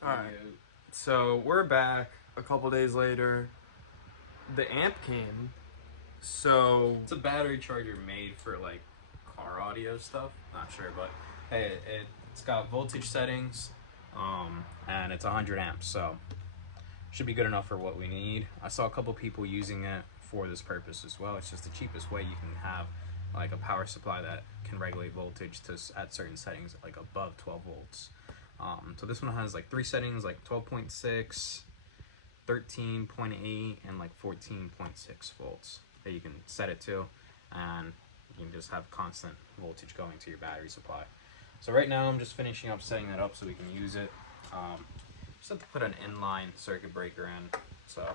Alright, so we're back a couple days later. The amp came, so It's a battery charger made for like car audio stuff. Not sure, but hey, it's got voltage settings, and it's 100 amps, so should be good enough for what we need. I saw a couple people using it for this purpose as well. It's just the cheapest way you can have like a power supply that can regulate voltage to at certain settings, like above 12 volts. So this one has like 3 settings, like 12.6, 13.8, and like 14.6 volts that you can set it to, and you can just have constant voltage going to your battery supply. So right now I'm just finishing up setting that up so we can use it. Just have to put an inline circuit breaker in, so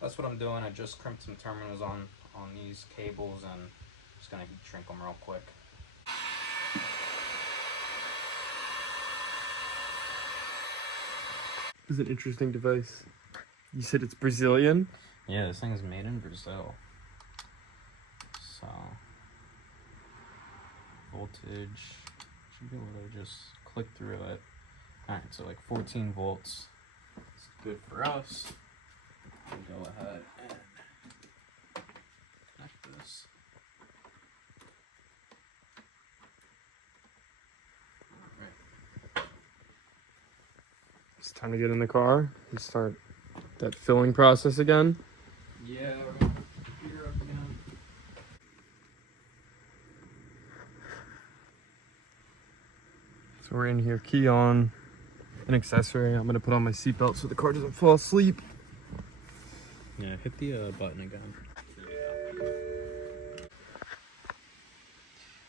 that's what I'm doing. I just crimped some terminals on these cables, and just gonna shrink them real quick. it's an interesting device. You said it's Brazilian? Yeah, this thing is made in Brazil. So voltage should be able to just click through it. Alright, so like 14 volts. It's good for us. We'll go ahead and connect this. Alright. It's time to get in the car and start that filling process again. Yeah, we're gonna put the computer up again. So we're in here, key on, an accessory. I'm gonna put on my seatbelt so the car doesn't fall asleep. Yeah, hit the button again.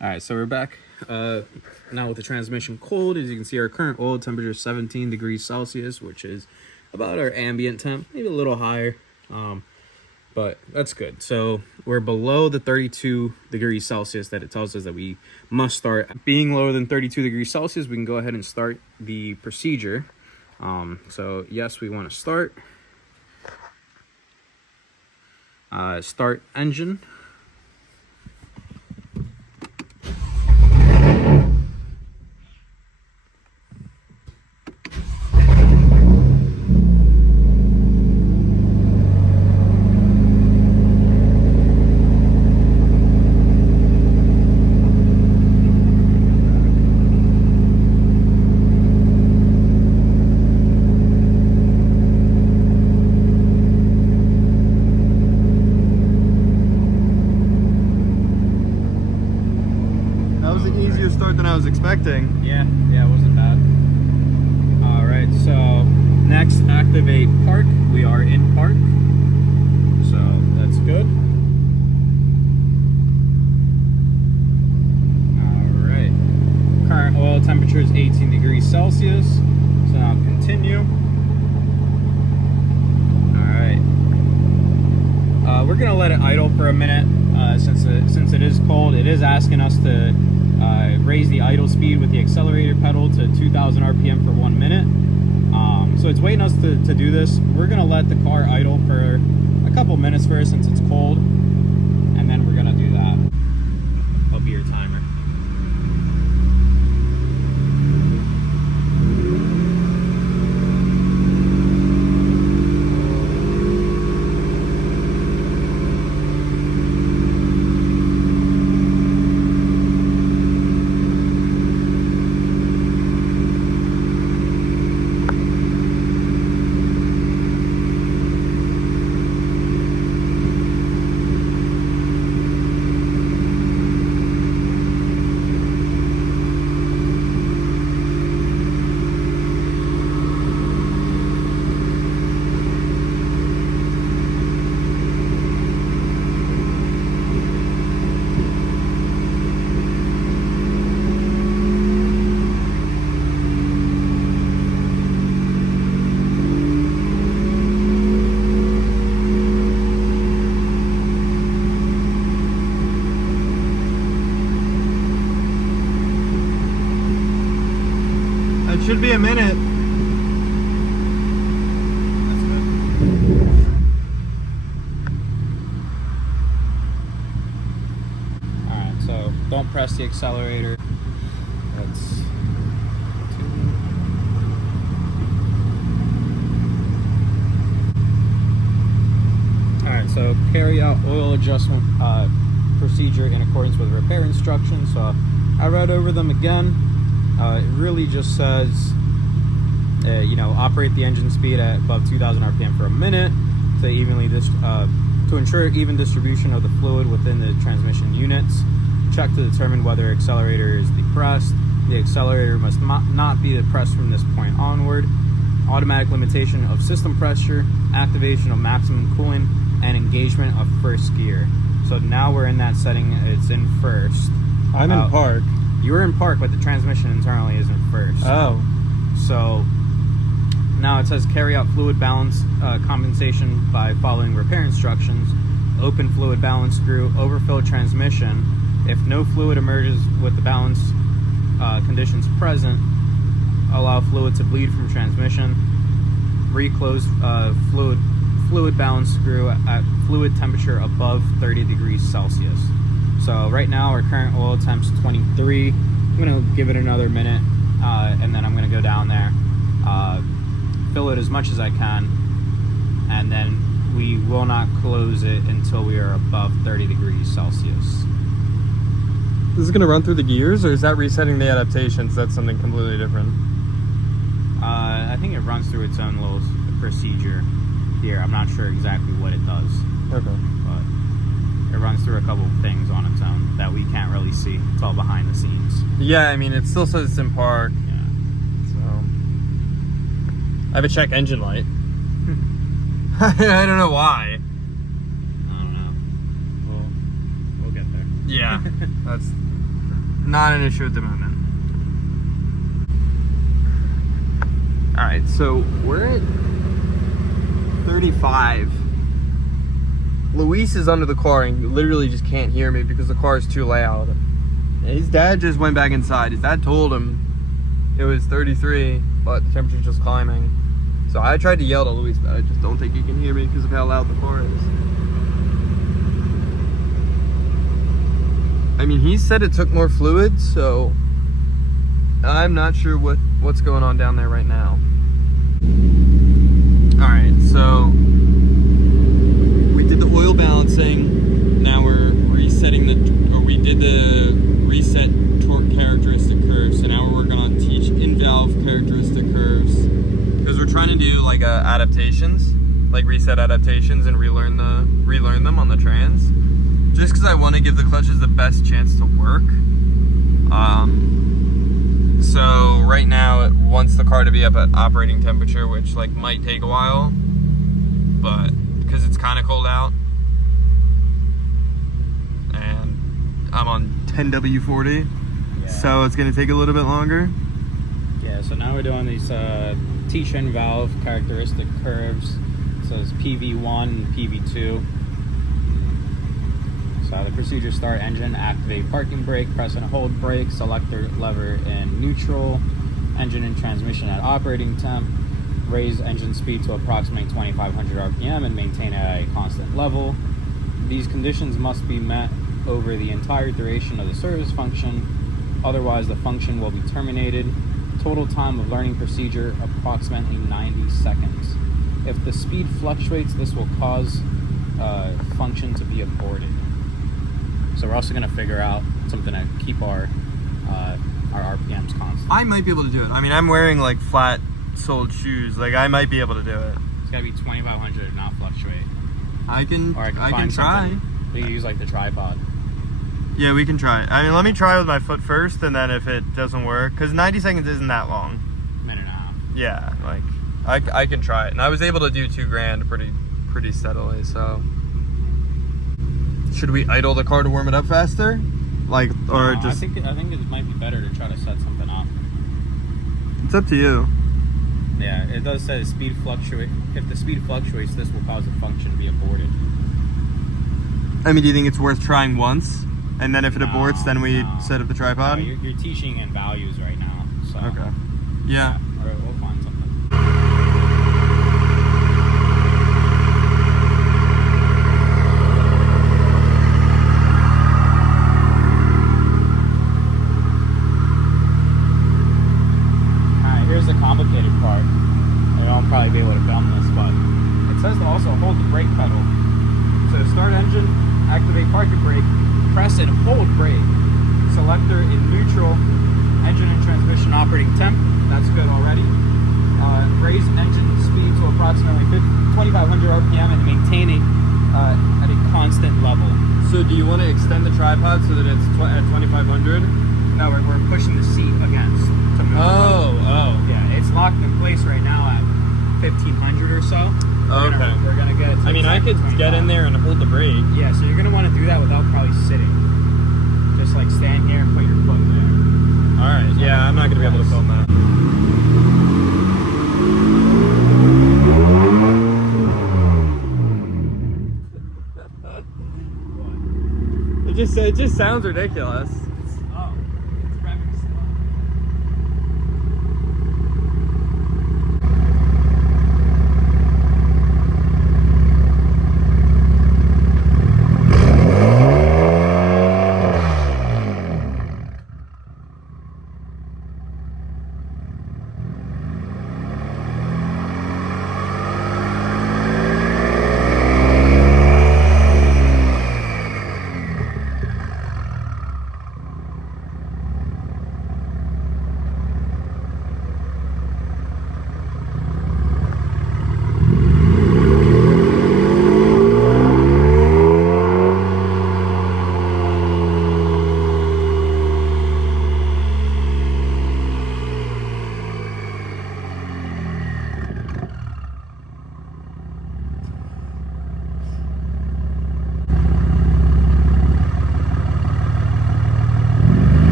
Alright, so we're back now with the transmission cold. As you can see, our current oil temperature is 17 degrees Celsius, which is about our ambient temp, maybe a little higher, but that's good. So we're below the 32 degrees Celsius that it tells us that we must start. Being lower than 32 degrees Celsius, we can go ahead and start the procedure. So yes, we want to start. Start engine. Easier start than I was expecting. Yeah, it wasn't bad. All right, so next, activate park. We are in park, so that's good. All right, current oil temperature is 18 degrees Celsius, so now continue. All right, we're gonna let it idle for a minute since it is cold. It is asking us to raise the idle speed with the accelerator pedal to 2,000 RPM for 1 minute. So it's waiting us to do this. We're gonna let the car idle for a couple minutes first since it's cold, and then we're gonna do that. I'll be your timer. It should be a minute. That's good. All right, so don't press the accelerator. Let's so carry out oil adjustment procedure in accordance with repair instructions. So I read over them again. It really just says, you know, operate the engine speed at above 2,000 RPM for a minute to ensure even distribution of the fluid within the transmission units. Check to determine whether accelerator is depressed. The accelerator must not be depressed from this point onward. Automatic limitation of system pressure, activation of maximum cooling, and engagement of first gear. So now we're in that setting. It's in first. I'm in park. You're in park, but the transmission internally is in first. Oh. So now it says carry out fluid balance compensation by following repair instructions. Open fluid balance screw, overfill transmission. If no fluid emerges with the balance conditions present, allow fluid to bleed from transmission. Reclose fluid balance screw at fluid temperature above 30 degrees Celsius. So right now our current oil temp's 23. I'm gonna give it another minute, and then I'm gonna go down there, fill it as much as I can, and then we will not close it until we are above 30 degrees Celsius. This is going to run through the gears, or is that resetting the adaptations? That's something completely different. I think it runs through its own little procedure here. I'm not sure exactly what it does. Okay. But it runs through a couple of things on its own that we can't really see. It's all behind the scenes. Yeah, I mean, it still says it's in park. Yeah. So I have a check engine light. I don't know why. I don't know. We'll get there. Yeah, that's not an issue at the moment. All right, so we're at 35. Luis is under the car and literally just can't hear me because the car is too loud. His dad just went back inside. His dad told him it was 33, but the temperature's just climbing. So I tried to yell to Luis, but I just don't think he can hear me because of how loud the car is. I mean, he said it took more fluid, so I'm not sure what's going on down there right now. All right, so we did the oil balancing. Now we're resetting we did the reset torque characteristic curve. So now we're working on teach in-valve characteristic curves because we're trying to do like adaptations, like reset adaptations and relearn them on the trans. Just because I want to give the clutches the best chance to work. So right now it wants the car to be up at operating temperature, which like might take a while, but because it's kind of cold out, and I'm on 10W40, Yeah. so it's gonna take a little bit longer. Yeah, so now we're doing these T-shin valve characteristic curves. It says PV1 and PV2. So the procedure: start engine, activate parking brake, press and hold brake, selector lever in neutral, engine and transmission at operating temp, raise engine speed to approximately 2,500 RPM and maintain at a constant level. These conditions must be met over the entire duration of the service function, otherwise the function will be terminated. Total time of learning procedure, approximately 90 seconds. If the speed fluctuates, this will cause function to be aborted. So we're also going to figure out something to keep our RPMs constant. I might be able to do it. I mean, I'm wearing like flat-soled shoes. Like I might be able to do it. It's got to be 2,500 and not fluctuate. I can find try. We can use like the tripod. Yeah, we can try. I mean, let me try with my foot first, and then if it doesn't work, because 90 seconds isn't that long. Minute and a half. Yeah, like I can try it, and I was able to do 2 grand pretty steadily. So, should we idle the car to warm it up faster, like, or No, just? I think it might be better to try to set something up. It's up to you. Yeah, it does say speed fluctuate. If the speed fluctuates, this will cause the function to be aborted. I mean, do you think it's worth trying once, and then if it aborts, then we set up the tripod? No, you're teaching in values right now. So Okay. Yeah. We'll find something. Alright, here's the complicated part. I won't probably be able to film this, but it says to also hold the brake pedal. So So start engine, activate parking brake, press and hold brake. Selector in neutral, engine and transmission operating temp. That's good already. Raise engine speed to approximately 2,500 RPM and maintain it at a constant level. So do you want to extend the tripod so that it's at 2,500? No, we're pushing the seat against to move. Oh. Yeah, it's locked in place right now at 1,500 or so. Okay. We're gonna get it to I mean, I could 25. get in there and hold the brake. Yeah, so you're gonna want to do that without probably sitting. Just like stand here and put your foot there. All right. Yeah, I'm not gonna be able to film that. It just sounds ridiculous. It's revving slow.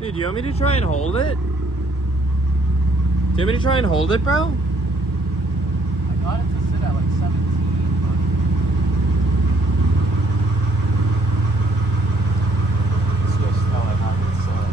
Dude, you want me to try and hold it? Do you want me to try and hold it, bro? I got it to sit at like 17, but it's just how I have it set.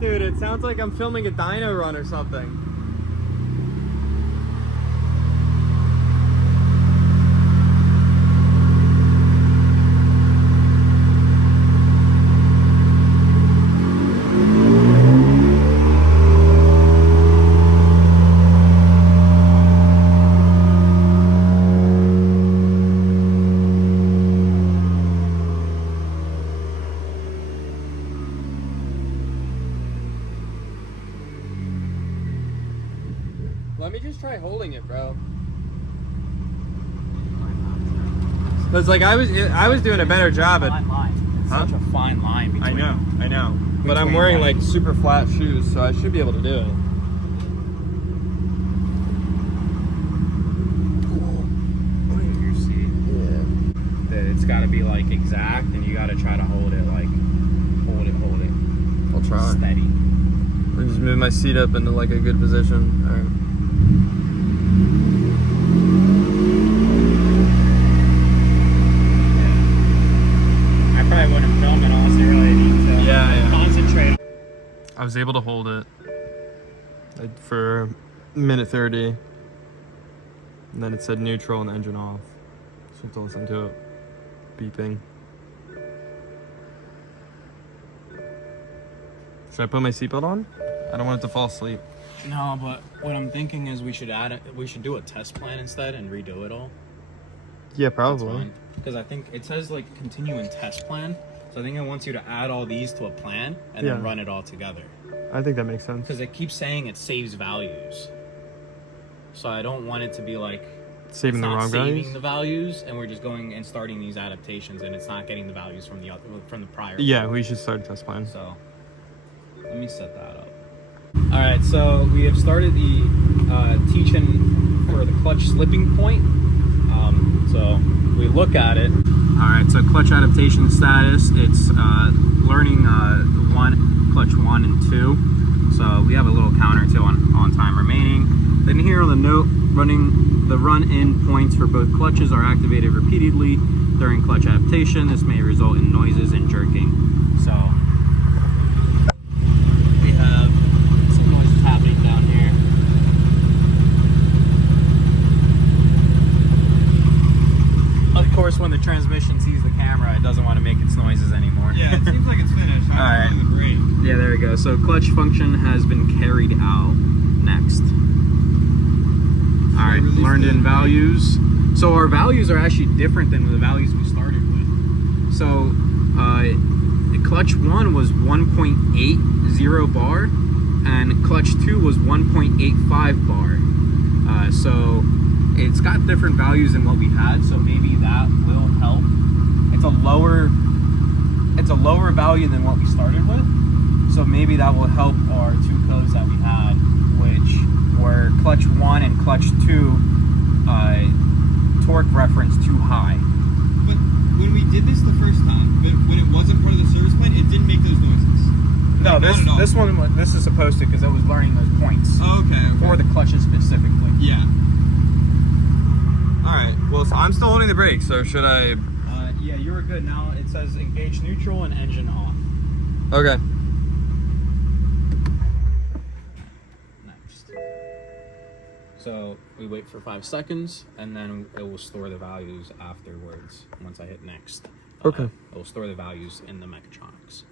Dude, it sounds like I'm filming a dyno run or something. Let me just try holding it, bro. Cause like I was doing a better job at. Fine line. It's such a fine line between. I know. But I'm wearing like super flat shoes, so I should be able to do it. Your seat. Yeah. It's got to be like exact, and you got to try to hold it like, hold it. I'll try. Steady. I'll just move my seat up into like a good position. All right. I wouldn't film it unless you really need to concentrate. I was able to hold it for a minute 30, and then it said neutral and engine off. So I have to listen to it beeping. Should I put my seatbelt on? I don't want it to fall asleep. No, but what I'm thinking is we should do a test plan instead and redo it all. Yeah, probably. Because I think it says like continue in test plan. So I think it wants you to add all these to a plan and then run it all together. I think that makes sense. Because it keeps saying it saves values. So I don't want it to be like Saving it's the not wrong saving values? the values, and we're just going and starting these adaptations, and it's not getting the values from the prior. Yeah, one. we should start a test plan. So let me set that up. All right, so we have started the teaching for the clutch slipping point. So we look at it. All right, so clutch adaptation status. It's learning clutch 1 and 2. So we have a little counter too on time remaining. Then here on the note, the run-in points for both clutches are activated repeatedly during clutch adaptation. This may result in noises and jerking. So we have some noises happening down here. Of course, when the transmission sees the camera, it doesn't want to make its noises anymore. Yeah, it seems like it's finished. All right. Yeah, there we go. So clutch function has been carried out. Next. All right, learned in values. So our values are actually different than the values we started with. So clutch 1 was 1.80 bar, and clutch 2 was 1.85 bar. So it's got different values than what we had. So maybe that will help. It's a lower value than what we started with. So maybe that will help our two codes that we had, which were clutch 1 and clutch 2 torque reference too high. But when we did this the first time, but when it wasn't part of the service plan, it didn't make those noises. No, this is supposed to, because it was learning those points. Oh, okay. For the clutches specifically. Yeah. All right. Well, so I'm still holding the brake. So should I? Yeah, you were good. Now it says engage neutral and engine off. Okay. Next. So we wait for 5 seconds, and then it will store the values afterwards. Once I hit next. Okay. It will store the values in the mechatronics.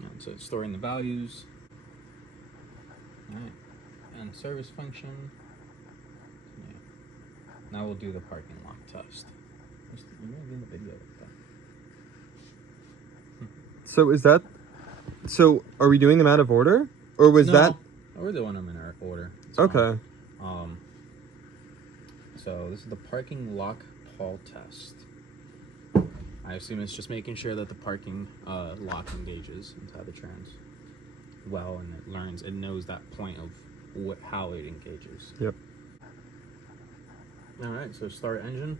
And so it's storing the values. All right. And service function. Yeah. Now we'll do the parking lot test. You're not doing the video like that. So is that? So are we doing them out of order, or was that? We're doing them in our order. It's Okay. fine. So this is the parking lock pull test. I assume it's just making sure that the parking lock engages inside the trans well, and it knows that point of how it engages. Yep. All right, so start engine.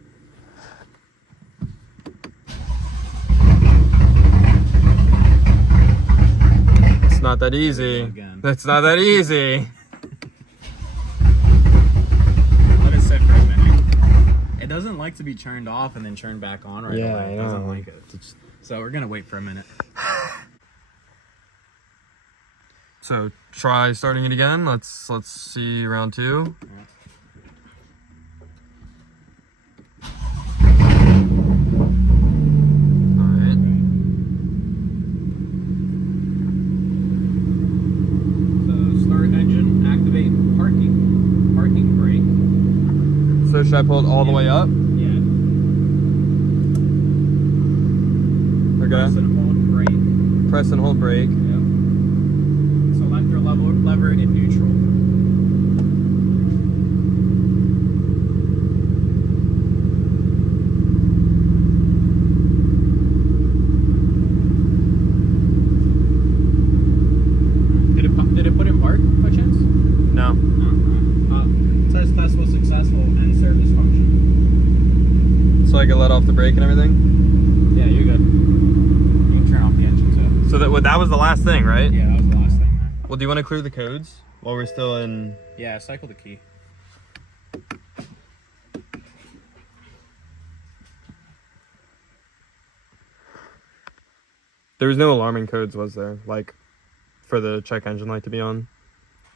It's not that easy. Again. That's not that easy. Let it sit for a minute. It doesn't like to be turned off and then turned back on right Yeah, away. It I doesn't know. like it. So we're gonna wait for a minute. So try starting it again. Let's see round 2. All right. So should I pull it all the way up? Yeah. Press Okay. and hold brake. Press and hold brake. Yep. Select your lever in neutral. Did it put in park by chance? No. It says test was successful and service function. So I can let off the brake and everything? Yeah, you're good. You can turn off the engine too. So that was the last thing, right? Yeah, that was the last thing there. Well, do you want to clear the codes while we're still in? Yeah, cycle the key. There was no alarming codes, was there? Like, for the check engine light to be on?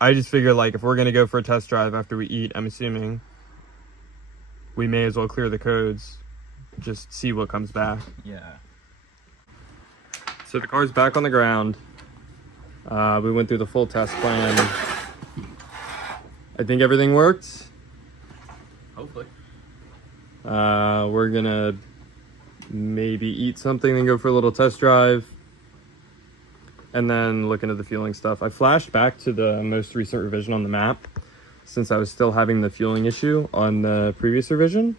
I just figure, like, if we're going to go for a test drive after we eat, I'm assuming, we may as well clear the codes. Just see what comes back. Yeah. So the car's back on the ground. We went through the full test plan. I think everything worked. Hopefully. We're going to maybe eat something and go for a little test drive. and then look into the fueling stuff. I flashed back to the most recent revision on the map since I was still having the fueling issue on the previous revision,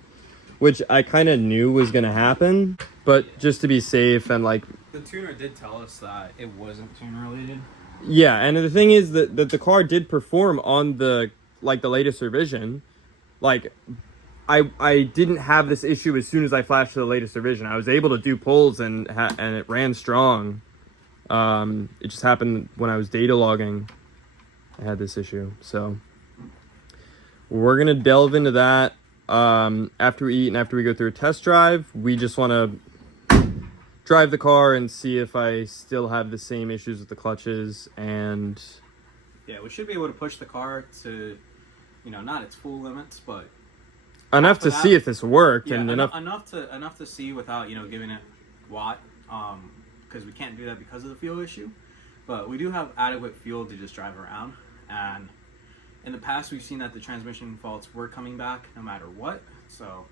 which I kind of knew was going to happen, but just to be safe and like... The tuner did tell us that it wasn't tuner related. Yeah, and the thing is that the car did perform on the latest revision. Like, I didn't have this issue as soon as I flashed to the latest revision. I was able to do pulls and it ran strong. It just happened when I was data logging. I had this issue, so we're gonna delve into that after we eat and after we go through a test drive. We just want to drive the car and see if I still have the same issues with the clutches. And yeah, we should be able to push the car to, you know, not its full limits, but enough to see if this worked. Yeah, and enough to see without, you know, giving it watt, because we can't do that because of the fuel issue. But we do have adequate fuel to just drive around. And in the past, we've seen that the transmission faults were coming back no matter what. So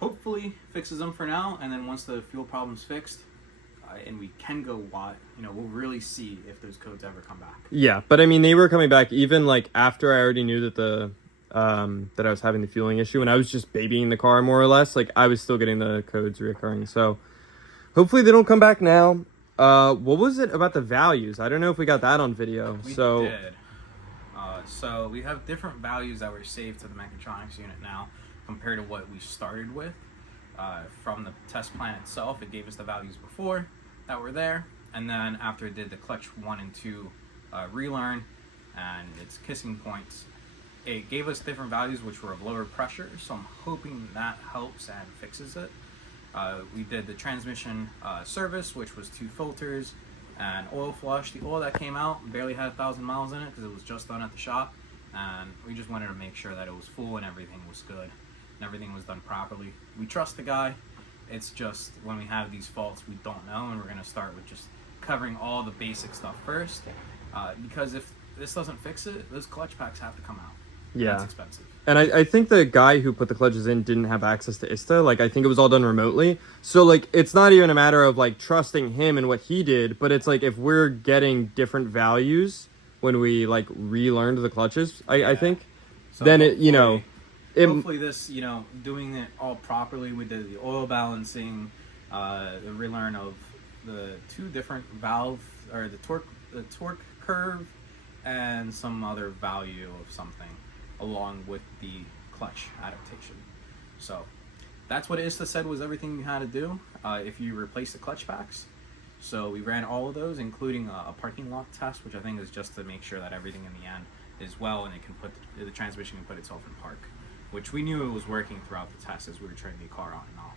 hopefully fixes them for now. And then once the fuel problem's fixed and we can go watt, you know, we'll really see if those codes ever come back. Yeah, but I mean, they were coming back even like after I already knew that that I was having the fueling issue, and I was just babying the car more or less. Like, I was still getting the codes reoccurring. So hopefully they don't come back now. What was it about the values? I don't know if we got that on video. We did. So we have different values that were saved to the mechatronics unit now compared to what we started with. From the test plan itself, it gave us the values before that were there, and then after it did the clutch 1 and 2 relearn and its kissing points, it gave us different values which were of lower pressure, so I'm hoping that helps and fixes it. We did the transmission service, which was 2 filters and oil flush. The oil that came out barely had 1,000 miles in it because it was just done at the shop, and we just wanted to make sure that it was full and everything was good and everything was done properly. We trust the guy. It's just when we have these faults we don't know, and we're going to start with just covering all the basic stuff first, because if this doesn't fix it, those clutch packs have to come out. Yeah, that's expensive. And I think the guy who put the clutches in didn't have access to ISTA. Like, I think it was all done remotely. So, like, it's not even a matter of, like, trusting him and what he did. But it's, like, if we're getting different values when we, like, relearned the clutches, I think, so then it, you know... hopefully this, you know, doing it all properly. We did the oil balancing, the relearn of the 2 different valve, or the torque curve, and some other value of something, along with the clutch adaptation. So that's what ISTA said was everything we had to do if you replace the clutch packs. So we ran all of those, including a parking lot test, which I think is just to make sure that everything in the end is well and it can put the transmission can put itself in park, which we knew it was working throughout the test as we were turning the car on and off.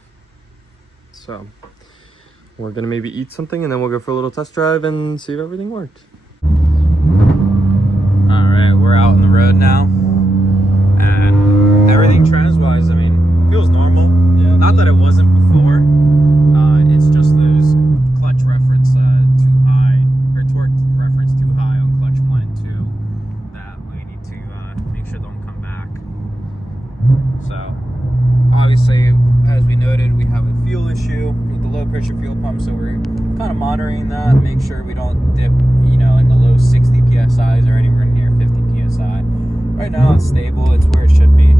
So we're gonna maybe eat something and then we'll go for a little test drive and see if everything worked. All right, we're out on the road now, and everything trans-wise, I mean, feels normal. Yeah. Not that it wasn't before. It's just those clutch reference too high, or torque reference too high on clutch 1 and 2 that we need to make sure don't come back. So, obviously, as we noted, we have a fuel issue with the low pressure fuel pump, so we're kind of monitoring that, make sure we don't dip, you know, in the low 60 psi's or anywhere near 50 psi. Right now it's stable, it's where it should be.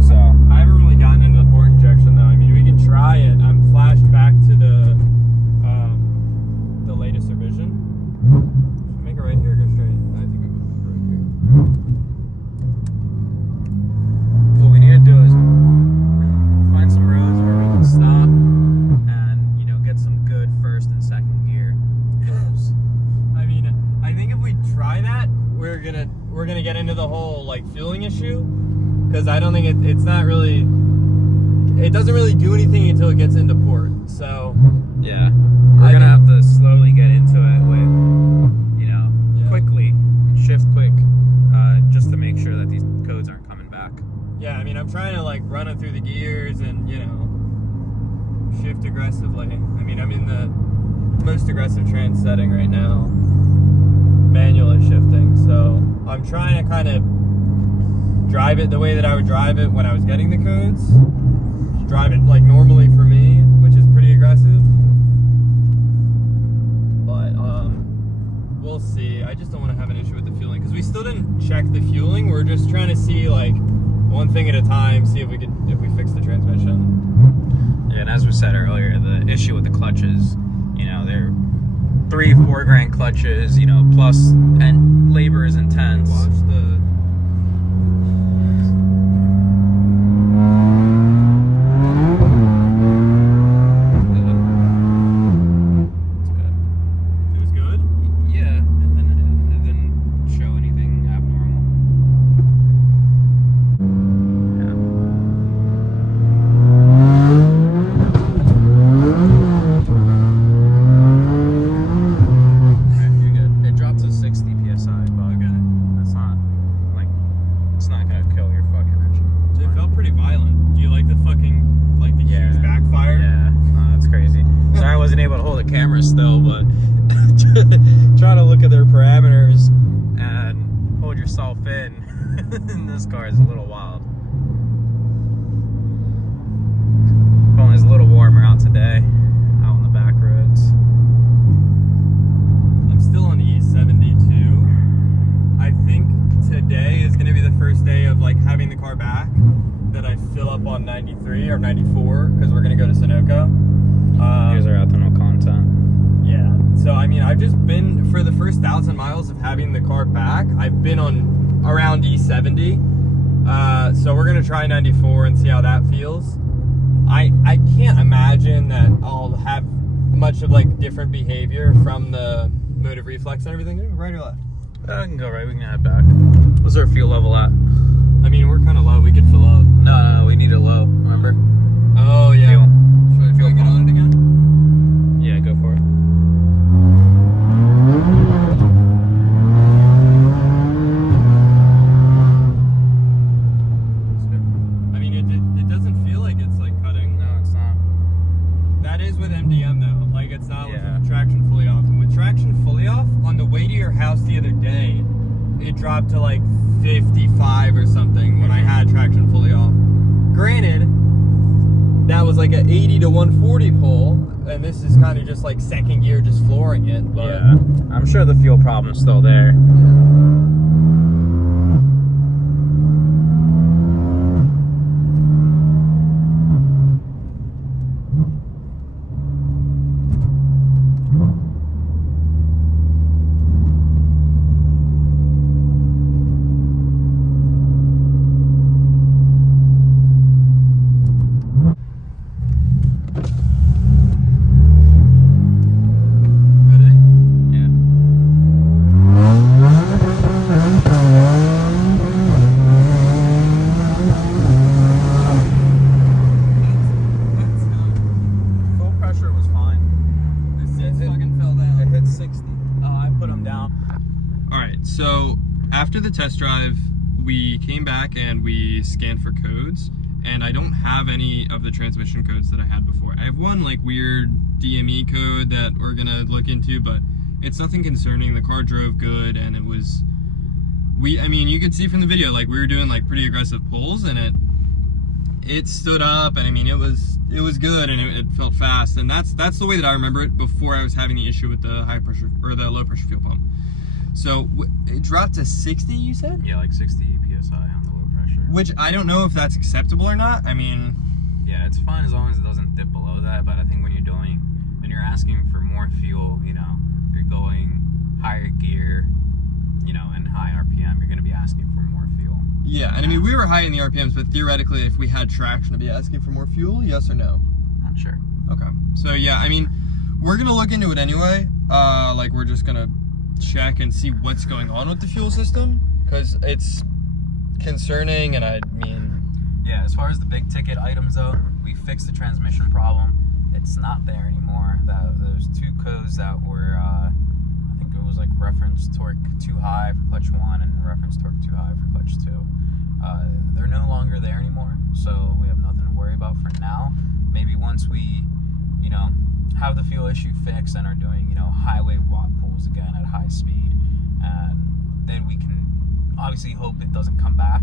So I haven't really gotten into the port injection though. I mean, we can try it. I'm flashed back to the latest revision. Should I make it right here or go straight? I think I'll go right here. What we need to do is find some roads where we can stop and, you know, get some good first and second gear pulls. I mean, I think if we try that, we're gonna get into the whole like fueling issue, because I don't think it's not really, it doesn't really do anything until it gets into port. So yeah, we're gonna have to slowly get into it with, you know, quickly, shift quick, just to make sure that these codes aren't coming back. Yeah, I mean, I'm trying to like run it through the gears and, you know, shift aggressively. I mean, I'm in the most aggressive trans setting right now, manually shifting. So I'm trying to kind of drive it the way that I would drive it when I was getting the codes. Just drive it like normally for me, which is pretty aggressive. But if we fix the transmission. Yeah, and as we said earlier, the issue with the clutches, you know, they're $3-4 grand clutches, you know, plus and labor is intense. Watch the. Camera still, but trying to look at their parameters and hold yourself in this car is a little wild. Phone is a little warmer out today, out on the back roads. I'm still on E72. I think today is going to be the first day of like having the car back that I fill up on 93 or 94 because we're going to go to Sunoco. Here's our ethanol content. Yeah. So, I mean, I've just been, for the first 1,000 miles of having the car back, I've been on around E70. So we're going to try 94 and see how that feels. I can't imagine that I'll have much of, like, different behavior from the motive reflex and everything. Right or left? I can go right. We can head back. What's our fuel level at? I mean, we're kind of low. We could fill up. No, we need it low. Remember? Oh, yeah. Fuel. Should I get on it again? Yeah, go for it. I mean, it doesn't feel like it's like cutting. No, it's not. That is with MDM though. Like it's not Yeah. with traction fully off. And with traction fully off, on the way to your house the other day, it dropped to like 55 or something when I had traction fully off. Granted, that was like an 80 to 140 pull, and this is kind of just like second gear, just flooring it. But Yeah, I'm sure the fuel problem's still there. So after the test drive, we came back and we scanned for codes, and I don't have any of the transmission codes that I had before. I have one like weird DME code that we're gonna look into, but it's nothing concerning. The car drove good, and it was, I mean, you could see from the video, like we were doing like pretty aggressive pulls, and it stood up, and I mean, it was good, and it felt fast, and that's the way that I remember it before I was having the issue with the high pressure or the low pressure fuel pump. So it dropped to 60, you said? Yeah, like 60 PSI on the low pressure. Which I don't know if that's acceptable or not. I mean, yeah, it's fine as long as it doesn't dip below that. But I think when you're asking for more fuel, you know, you're going higher gear, you know, and high RPM, you're going to be asking for more fuel. Yeah, and I mean, we were high in the RPMs, but theoretically, if we had traction to be asking for more fuel, yes or no? Not sure. Okay. So yeah, I mean, we're going to look into it anyway. Like we're just going to check and see what's going on with the fuel system, because it's concerning. And I mean, yeah, as far as the big ticket items though, we fixed the transmission problem. It's not there anymore. Those two codes that were I think it was like reference torque too high for clutch 1 and reference torque too high for clutch 2, they're no longer there anymore, so we have nothing to worry about for now. Maybe once we, you know, have the fuel issue fixed and are doing, you know, highway watt pulls again at high speed, and then we can obviously hope it doesn't come back.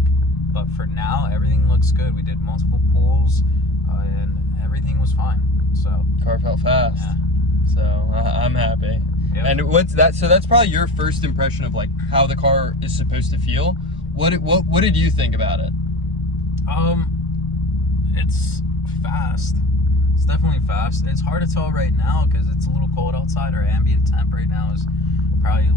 But for now, everything looks good. We did multiple pulls, and everything was fine. So car felt fast. Yeah. So I'm happy. Yep. And what's that? So that's probably your first impression of like how the car is supposed to feel. What did you think about it? It's fast. It's definitely fast. It's hard to tell right now because it's a little cold outside. Our ambient temp right now is probably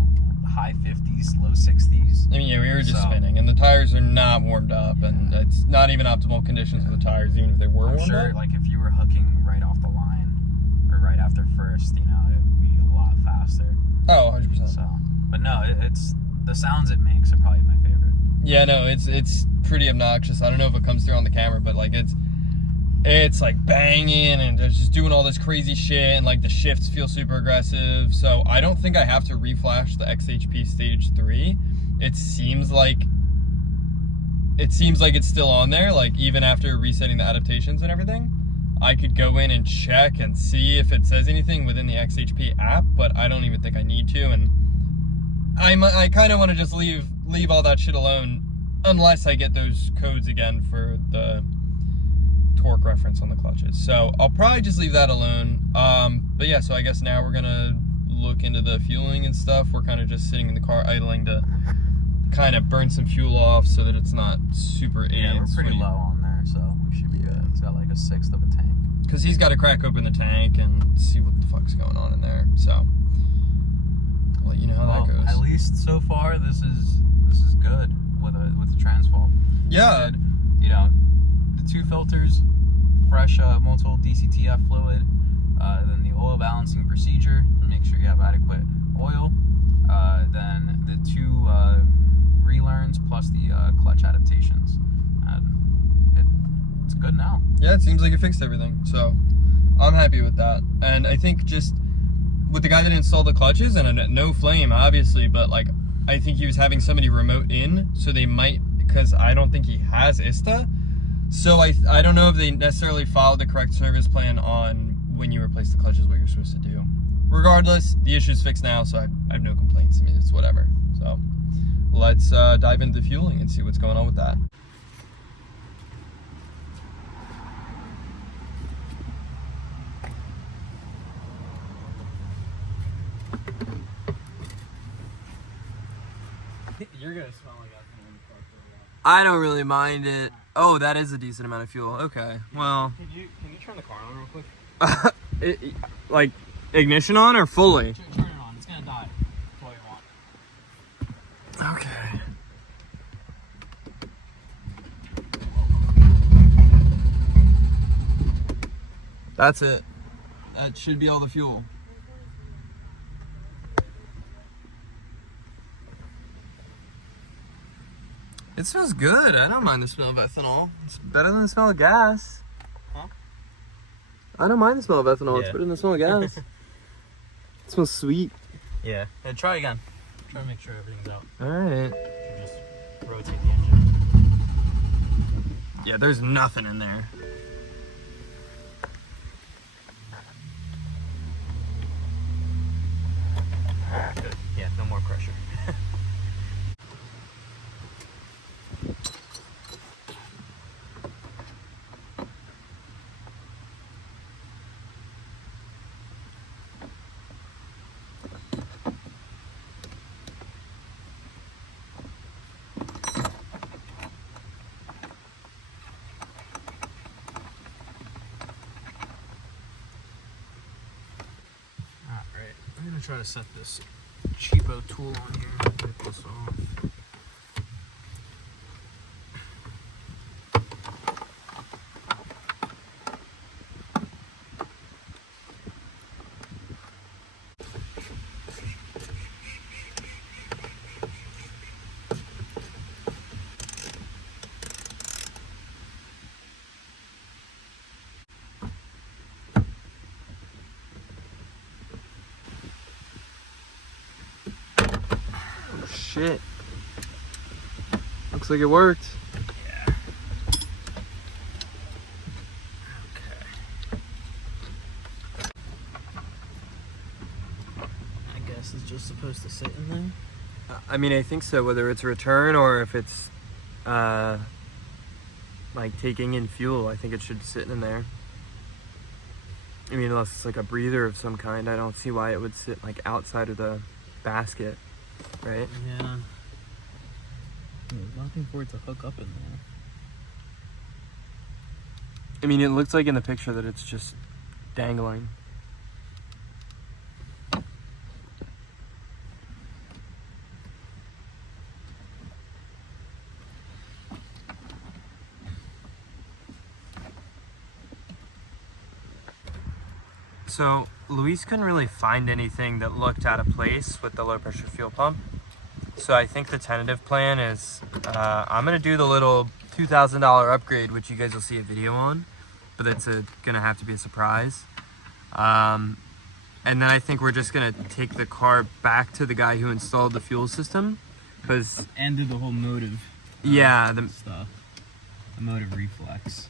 high 50s, low 60s. I mean, yeah, we were just spinning, and the tires are not warmed up, and it's not even optimal conditions for the tires, even if they were warmed sure, up. like if you were hooking right off the line or right after first, you know, it would be a lot faster. Oh, 100%. So, but no, it's the sounds it makes are probably my favorite. Yeah, no, it's pretty obnoxious. I don't know if it comes through on the camera, but like it's like banging and it's just doing all this crazy shit, and like the shifts feel super aggressive. So I don't think I have to reflash the XHP stage 3. It seems like it's still on there, like even after resetting the adaptations and everything. I could go in and check and see if it says anything within the XHP app, but I don't even think I need to, and I kind of want to just leave all that shit alone unless I get those codes again for the torque reference on the clutches. So I'll probably just leave that alone. But yeah, so I guess now we're gonna look into the fueling and stuff. We're kind of just sitting in the car idling to kind of burn some fuel off so that it's not super Yeah, we're pretty low on there, so we should be good. It's got like a 1/6 of a tank. Because he's got to crack open the tank and see what the fuck's going on in there. So I'll let you know how that goes. At least so far, this is good with the transfault. Yeah. Good. You know, the 2 filters, fresh multiple DCT fluid, then the oil balancing procedure, make sure you have adequate oil, then the 2 relearns plus the clutch adaptations. It's good now. Yeah, it seems like it fixed everything, so I'm happy with that. And I think just with the guy that installed the clutches, and no flame obviously, but like I think he was having somebody remote in, so they might, because I don't think he has ISTA, so I don't know if they necessarily followed the correct service plan on when you replace the clutches, what you're supposed to do. Regardless, the issue's fixed now, so I have no complaints. I mean, it's whatever. So let's dive into the fueling and see what's going on with that. You're gonna smell like alcohol in the car for a while. I don't really mind it. Oh, that is a decent amount of fuel. Okay, well. Can you turn the car on real quick? Like ignition on or fully? Turn it on. It's gonna die. That's what you want. Okay. That's it. That should be all the fuel. It smells good. I don't mind the smell of ethanol. It's better than the smell of gas. Huh? I don't mind the smell of ethanol. It's Yeah. better than the smell of gas. It smells sweet. Yeah. Try again. Try to make sure everything's out. Alright. Just rotate the engine. Yeah, there's nothing in there. Good. Yeah, no more pressure. Alright, I'm gonna try to set this cheapo tool on here. Get this off. Shit. Looks like it worked. Yeah. Okay. I guess it's just supposed to sit in there. I mean, I think so, whether it's a return or if it's like taking in fuel, I think it should sit in there. I mean, unless it's like a breather of some kind, I don't see why it would sit like outside of the basket, right? Yeah. There's nothing for it to hook up in there. I mean, it looks like in the picture that it's just dangling. So Luis couldn't really find anything that looked out of place with the low pressure fuel pump. So I think the tentative plan is I'm gonna do the little $2,000 upgrade, which you guys will see a video on, but it's gonna have to be a surprise. And then I think we're just gonna take the car back to the guy who installed the fuel system, because And do the whole motive. Yeah, Stuff. The motive reflex.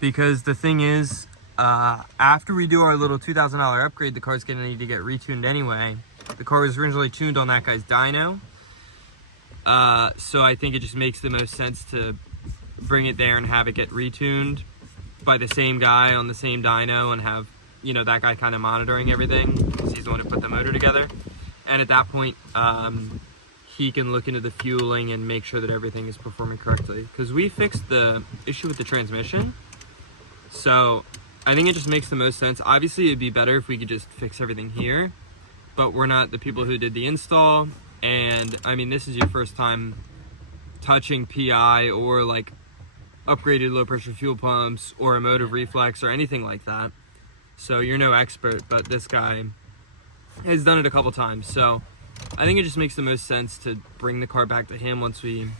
Because the thing is, after we do our little $2,000 upgrade, the car's gonna need to get retuned anyway. The car was originally tuned on that guy's dyno. So I think it just makes the most sense to bring it there and have it get retuned by the same guy on the same dyno, and have, you know, that guy kind of monitoring everything, because he's the one who put the motor together. And at that point, he can look into the fueling and make sure that everything is performing correctly. Because we fixed the issue with the transmission. So I think it just makes the most sense. Obviously, it'd be better if we could just fix everything here, but we're not the people who did the install. And I mean, this is your first time touching PI or like upgraded low pressure fuel pumps or a motive reflex or anything like that. So you're no expert, but this guy has done it a couple times. So I think it just makes the most sense to bring the car back to him once we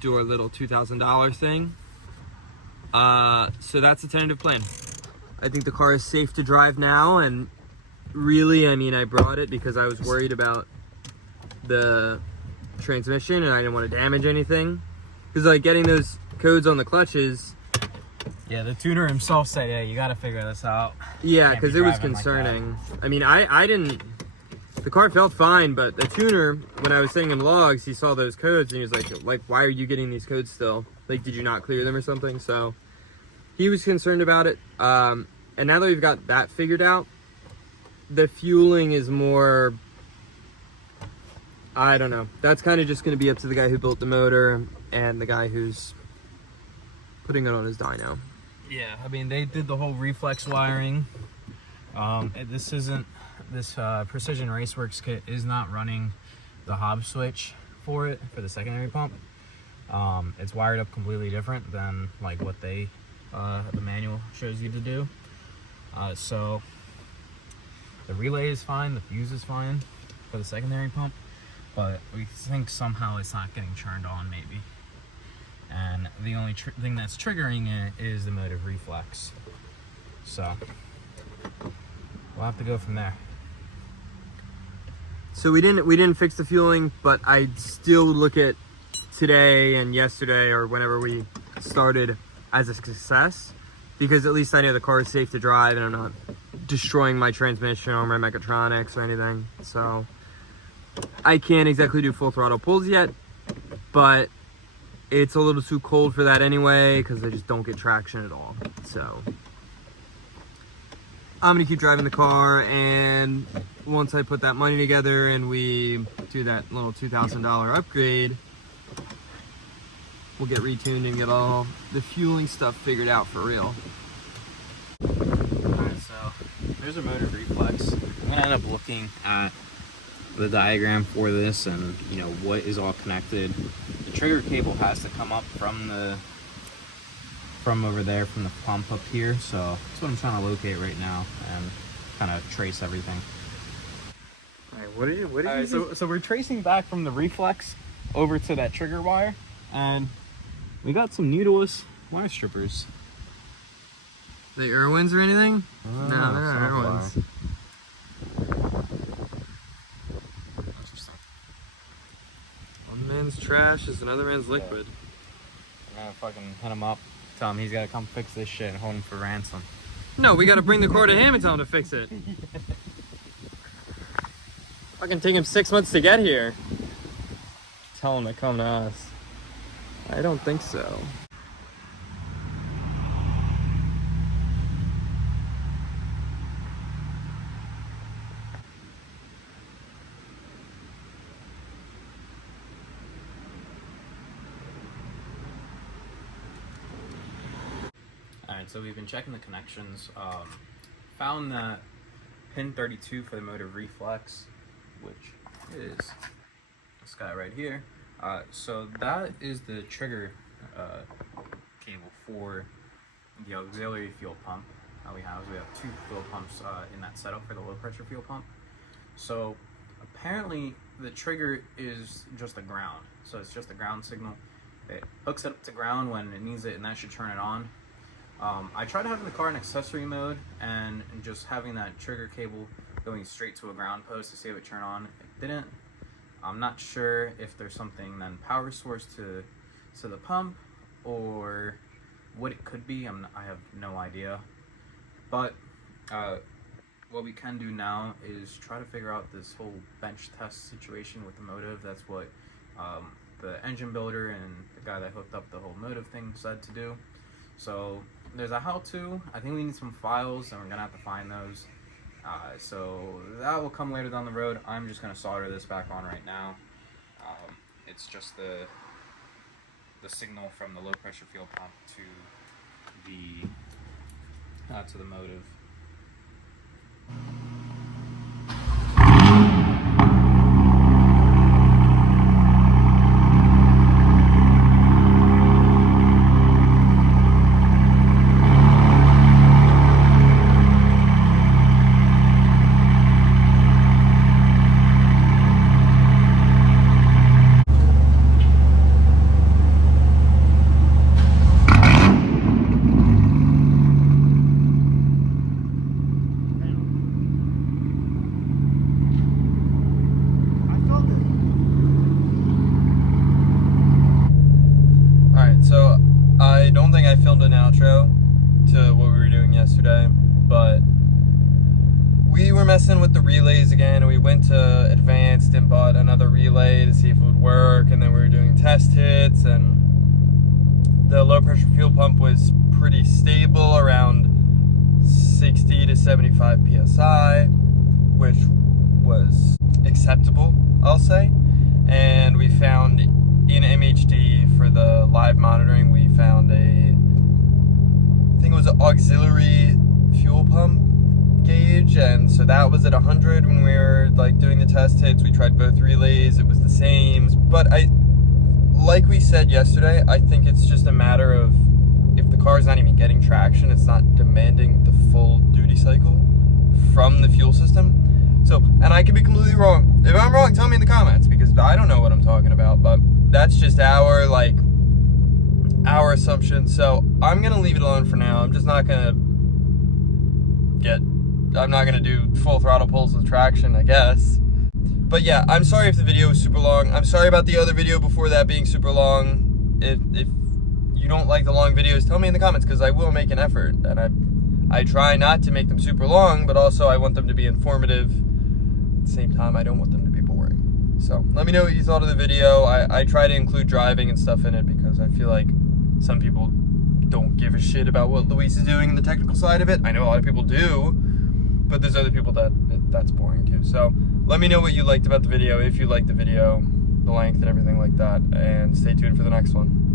do our little $2,000 thing. So that's the tentative plan. I think the car is safe to drive now, and really, I mean, I brought it because I was worried about the transmission and I didn't want to damage anything. Because like getting those codes on the clutches. Yeah, the tuner himself said, yeah, you gotta figure this out. Yeah, because it was concerning. Like, I mean, I didn't, the car felt fine, but the tuner, when I was sending him logs, he saw those codes and he was like, why are you getting these codes still? Like, did you not clear them or something? So he was concerned about it. And now that we've got that figured out, the fueling is more, I don't know. That's kind of just going to be up to the guy who built the motor and the guy who's putting it on his dyno. Yeah, I mean, they did the whole reflex wiring. This Precision Raceworks kit is not running the Hobbs switch for it, for the secondary pump. It's wired up completely different than like what the manual shows you to do. So the relay is fine, the fuse is fine for the secondary pump, but we think somehow it's not getting turned on, maybe. And the only thing that's triggering it is the motive reflex. So we'll have to go from there. So we didn't fix the fueling, but I still look at today and yesterday or whenever we started as a success, because at least I know the car is safe to drive and I'm not destroying my transmission or my mechatronics or anything. So I can't exactly do full throttle pulls yet, but it's a little too cold for that anyway because I just don't get traction at all. So I'm gonna keep driving the car, and once I put that money together and we do that little $2,000 upgrade, we'll get retuned and get all the fueling stuff figured out for real. Alright, so there's a motive reflex. I'm gonna end up looking at the diagram for this and, you know, what is all connected. The trigger cable has to come up from over there, from the pump up here, so that's what I'm trying to locate right now and kind of trace everything. Alright, what did you So we're tracing back from the reflex over to that trigger wire, and we got some needleless wire strippers. The Irwins or anything? No, they're not Irwins. Interesting. One man's trash is another man's liquid. I'm gonna fucking hit him up, tell him he's gotta come fix this shit and hold him for ransom. No, we gotta bring the car to him and tell him to fix it. Fucking take him 6 months to get here. Tell him to come to us. I don't think so. Alright, Alright, so we've been checking the connections. Found that pin 32 for the motive reflex, which is this guy right here. So that is the trigger cable for the auxiliary fuel pump that we have. We have two fuel pumps in that setup for the low pressure fuel pump. So apparently the trigger is just a ground. So it's just a ground signal. It hooks it up to ground when it needs it, and that should turn it on. I tried having the car in accessory mode and just having that trigger cable going straight to a ground post to see if it turn on. It didn't. I'm not sure if there's something then power source to the pump or what it could be. I have no idea. But what we can do now is try to figure out this whole bench test situation with the motive. That's what the engine builder and the guy that hooked up the whole motive thing said to do. So there's a how-to. I think we need some files, and we're gonna have to find those. So that will come later down the road. I'm just gonna solder this back on right now. It's just the signal from the low pressure fuel pump to the motive. So I don't think I filmed an outro to what we were doing yesterday, but we were messing with the relays again. We went to advanced and bought another relay to see if it would work, and then we were doing test hits, and the low pressure fuel pump was pretty stable around 60 to 75 psi, which was acceptable, I'll say. And we found in MHD for the live monitoring, we found I think it was an auxiliary fuel pump gauge, and so that was at 100 when we were like doing the test hits. We tried both relays, it was the same. But like we said yesterday, I think it's just a matter of if the car is not even getting traction, it's not demanding the full duty cycle from the fuel system. So, and I could be completely wrong. If I'm wrong, tell me in the comments, because I don't know what I'm talking about, but that's just our assumption. So I'm gonna leave it alone for now. I'm just not gonna do full throttle pulls with traction, I guess. But yeah, I'm sorry if the video was super long. I'm sorry about the other video before that being super long. If you don't like the long videos, tell me in the comments, because I will make an effort. And I try not to make them super long, but also I want them to be informative. At the same time, I don't want them to be boring. So let me know what you thought of the video. I try to include driving and stuff in it because I feel like some people don't give a shit about what Luis is doing in the technical side of it. I know a lot of people do, but there's other people that's boring too. So let me know what you liked about the video, if you liked the video, the length and everything like that, and stay tuned for the next one.